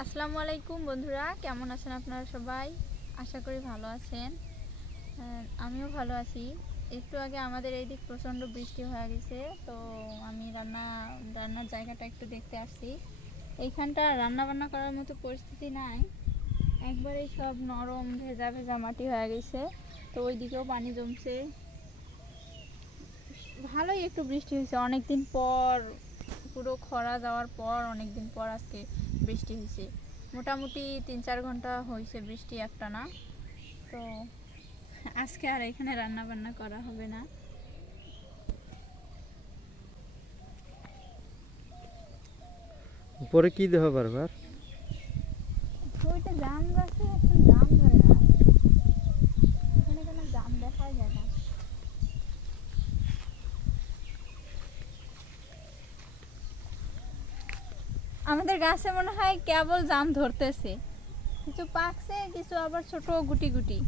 আসসালামু আলাইকুম বন্ধুরা, কেমন আছেন আপনারা সবাই? আশা করি ভালো আছেন। আমিও ভালো আছি। একটু আগে আমাদের এই দিক প্রচণ্ড বৃষ্টি হয়ে গেছে, তো আমি রান্নার জায়গাটা একটু দেখতে আসছি। এইখানটা রান্না বান্না করার মতো পরিস্থিতি নাই, একবারেই সব নরম ভেজা ভেজা মাটি হয়ে গেছে। তো ওই দিকেও পানি জমছে। ভালোই একটু বৃষ্টি হয়েছে অনেকদিন পর, পুরো খরা যাওয়ার পর অনেকদিন পর আজকে বৃষ্টি হয়েছে। মোটামুটি 3-4 ঘন্টা হয়েছে বৃষ্টি একটানা। তো আজকে আর এখানে রান্না বান্না করা হবে না। উপরে কি দেওয়া বারবার? ওইটা জাম গাছে এখন জাম ধরে না, এখানে কোনো জাম দেখা যায় না। আমাদের গাছে মনে হয় কেবল জাম ধরতেছে, কিছু পাকছে, কিছু আবার ছোট গুটি গুটি।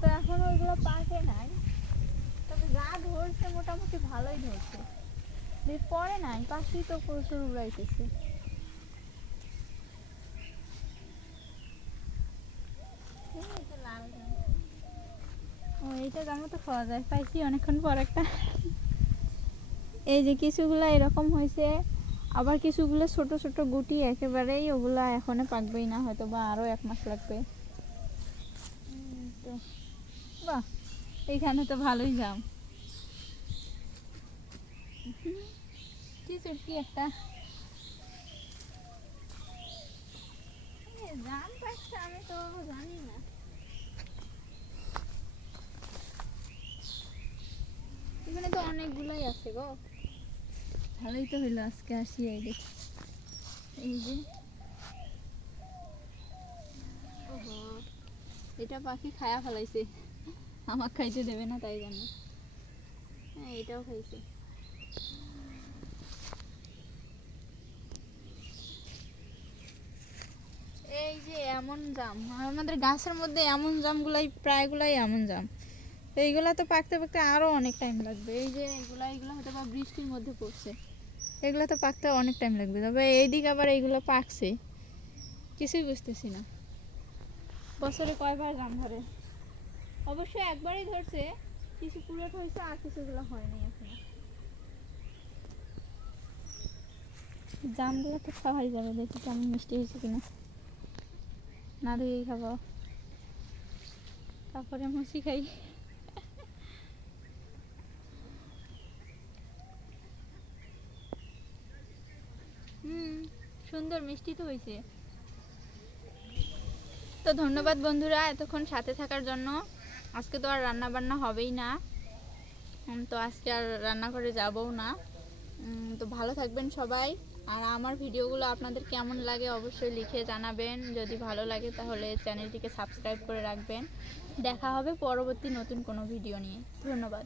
তো এখন ওইগুলো পাকে নাই, তবে যা ধরছে মোটামুটি ভালোই ধরছে। পরে নাই, পাখি তো প্রচুর উড়াইতেছে। এইটা জামও তো খাওয়া যায়, পাইছি অনেকক্ষণ পর একটা। এই যে কিছুগুলা এরকম হয়েছে, আবার কিছুগুলো ছোট ছোট গুটি একেবারেই, ওগুলা এখনো পাকবেই না, হয়তো বা আরো 1 মাস লাগবে। তো বাহ, এইখানে তো ভালোই জাম। কি চুটকি একটা জাম পাকছে, আমি তো জানি না। এখানে তো অনেকগুলাই আছে গো, ভালোই তো হইলো আজকে আসি। এই যে ওহো, এটা পাখি খায়া ফেলাইছে, আমাকে খাইতে দেবে না তাই জন্য। হ্যাঁ, এটাও খাইছে। এই যে এমন জাম, আমাদের গাছের মধ্যে এমন জামগুলাই প্রায়গুলাই এমন জাম। তো এইগুলা তো পাকতে পাকতে আরো অনেক টাইম লাগবে। এই যে এগুলো হয়তো বা বৃষ্টির মধ্যে পড়ছে, এগুলো তো পাকতে অনেক টাইম লাগবে। তবে এইদিকে আবার এইগুলো পাকছে, কিছুই বুঝতেছি না বছরে কয়বার জাম ধরে। অবশ্যই একবারই ধরছে, কিছু পুরোটা হয়েছে আর কিছুগুলো হয়নি এখনো। জামগুলো তো খাওয়াই যাবে, দেখি কেমন মিষ্টি হয়েছে কিনা। না ধুয়েই খাবো, তারপরে মুসি খাই। সুন্দর মিষ্টি তো হয়েছে। তো ধন্যবাদ বন্ধুরা এতক্ষণ সাথে থাকার জন্য। আজকে তো আর রান্না বান্না হবেই না, তো আজকে আর রান্না করে যাবও না। তো ভালো থাকবেন সবাই। আর আমার ভিডিওগুলো আপনাদের কেমন লাগে অবশ্যই লিখে জানাবেন। যদি ভালো লাগে তাহলে চ্যানেলটিকে সাবস্ক্রাইব করে রাখবেন। দেখা হবে পরবর্তী নতুন কোনো ভিডিও নিয়ে। ধন্যবাদ।